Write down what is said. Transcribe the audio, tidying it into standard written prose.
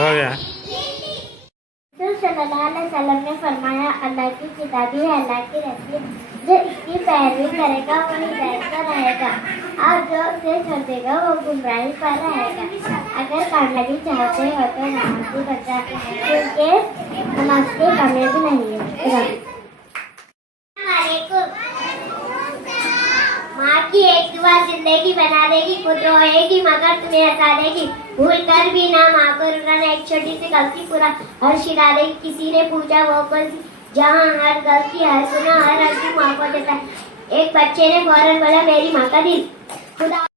हो गया। सल्लल्लाहु अलैहि वसल्लम ने फरमाया, अल्लाह की किताब है, अल्लाह की रसूल, जो इसकी पैरवी करेगा वो हिदायत पर रहेगा और जो उसे छोड़ देगा वो गुमराही पर रहेगा। अगर कामयाबी चाहते हो तो नमाज़ी बन जा, क्योंकि नमाज की कामयाबी नहीं है। माँ की एक दुआ जिंदगी बना देगी, खुद रोएगी मगर तुम्हें हंसा देगी। भूल कर भी ना माँ को रुलाना, एक छोटी सी गलती पूरा हर शिला देगी। किसी ने पूछा वो कौन सी, जहाँ हर गलती हर सुना हर हर की माँ को देता है। एक बच्चे ने फौरन बोला मेरी माँ का दिल।